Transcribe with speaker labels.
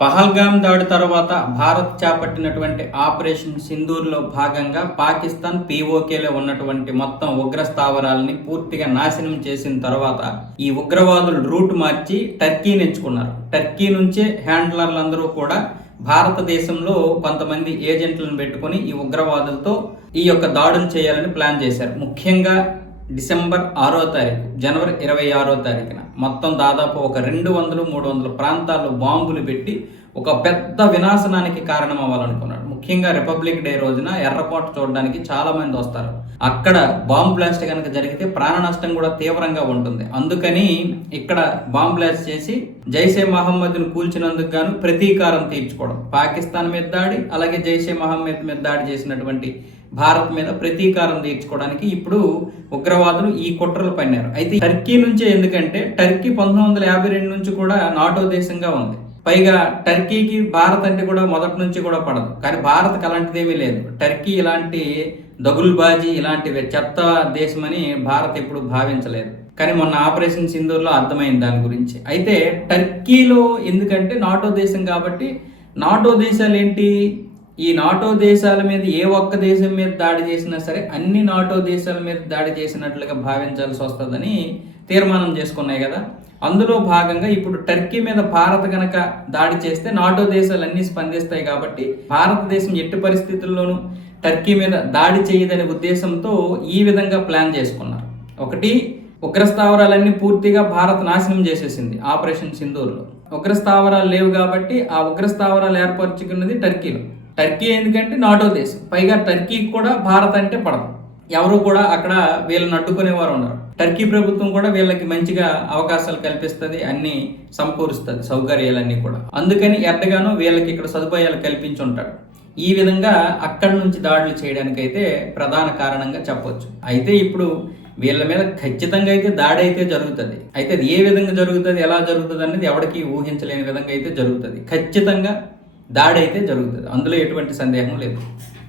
Speaker 1: పహల్గామ్ దాడి తర్వాత భారత్ చేపట్టినటువంటి ఆపరేషన్ సింధూర్లో భాగంగా పాకిస్తాన్ పీఓకేలో ఉన్నటువంటి మొత్తం ఉగ్ర స్థావరాలని పూర్తిగా నాశనం చేసిన తర్వాత ఈ ఉగ్రవాదులు రూట్ మార్చి టర్కీని ఎంచుకున్నారు టర్కీ నుంచే హ్యాండ్లర్లందరూ కూడా భారతదేశంలో కొంతమంది ఏజెంట్లను పెట్టుకొని ఈ ఉగ్రవాదులతో ఈ యొక్క దాడులు చేయాలని ప్లాన్ చేశారు. ముఖ్యంగా డిసెంబర్ ఆరో తారీఖు జనవరి ఇరవై ఆరో తారీఖున మొత్తం దాదాపు ఒక రెండు వందలు మూడు వందల ప్రాంతాల్లో బాంబులు పెట్టి ఒక పెద్ద వినాశనానికి కారణం అవ్వాలనుకున్నాడు. ముఖ్యంగా రిపబ్లిక్ డే రోజున ఎర్రకోట చూడడానికి చాలా మంది వస్తారు. అక్కడ బాంబ్ బ్లాస్ట్ కనుక జరిగితే ప్రాణ నష్టం కూడా తీవ్రంగా ఉంటుంది. అందుకని ఇక్కడ బాంబ్ బ్లాస్ట్ చేసి జైసే మహమ్మద్ను కూల్చినందుకు గాను ప్రతీకారం తీర్చుకోవడం. పాకిస్తాన్ మీద దాడి అలాగే జైసే మహమ్మద్ మీద దాడి చేసినటువంటి భారత్ మీద ప్రతీకారం తీర్చుకోవడానికి ఇప్పుడు ఉగ్రవాదులు ఈ కుట్రలు పన్నారు అయితే టర్కీ నుంచే ఎందుకంటే టర్కీ పంతొమ్మిది వందల యాభై రెండు నుంచి కూడా నాటో దేశంగా ఉంది. పైగా టర్కీకి భారత్ అంటే కూడా మొదటి నుంచి కూడా పడదు. కానీ భారత్కి అలాంటిదేమీ లేదు. టర్కీ ఇలాంటి దగుల్బాజీ ఇలాంటి చెత్త దేశమని భారత్ ఎప్పుడు భావించలేదు. కానీ మొన్న ఆపరేషన్ సింధూర్లో అర్థమైంది దాని గురించి. అయితే టర్కీలో ఎందుకంటే నాటో దేశం కాబట్టి నాటో దేశాలు ఏంటి ఈ నాటో దేశాల మీద ఏ ఒక్క దేశం మీద దాడి చేసినా సరే అన్ని నాటో దేశాల మీద దాడి చేసినట్లుగా భావించాల్సి వస్తుందని తీర్మానం చేసుకున్నాయి కదా. అందులో భాగంగా ఇప్పుడు టర్కీ మీద భారత్ గనక దాడి చేస్తే నాటో దేశాలన్నీ స్పందిస్తాయి కాబట్టి భారతదేశం ఎట్టి పరిస్థితుల్లోనూ టర్కీ మీద దాడి చేయదనే ఉద్దేశంతో ఈ విధంగా ప్లాన్ చేసుకున్నారు. ఒకటి ఉగ్రస్థావరాలన్నీ పూర్తిగా భారత్ నాశనం చేసేసింది ఆపరేషన్ సింధూర్లో. ఉగ్రస్థావరాలు లేవు కాబట్టి ఆ ఉగ్రస్థావరాలు ఏర్పరచుకున్నది టర్కీలో. టర్కీ ఎందుకంటే నాటో దేశం పైగా టర్కీకి కూడా భారత్ అంటే పడదు. ఎవరు కూడా అక్కడ వీళ్ళని అడ్డుకునేవారు ఉన్నారు టర్కీ ప్రభుత్వం కూడా వీళ్ళకి మంచిగా అవకాశాలు కల్పిస్తుంది అన్ని సమకూరుస్తుంది సౌకర్యాలన్నీ కూడా. అందుకని ఎట్టగానో వీళ్ళకి ఇక్కడ సదుపాయాలు కల్పించి ఉంటాడు ఈ విధంగా అక్కడి నుంచి దాడులు చేయడానికి అయితే ప్రధాన కారణంగా చెప్పొచ్చు. అయితే ఇప్పుడు వీళ్ళ మీద ఖచ్చితంగా అయితే దాడి అయితే జరుగుతుంది. అయితే అది ఏ విధంగా జరుగుతుంది ఎలా జరుగుతుంది అనేది ఎవరికి ఊహించలేని విధంగా అయితే జరుగుతుంది. ఖచ్చితంగా దాడి అయితే జరుగుతుంది. అందులో ఎటువంటి సందేహం లేదు.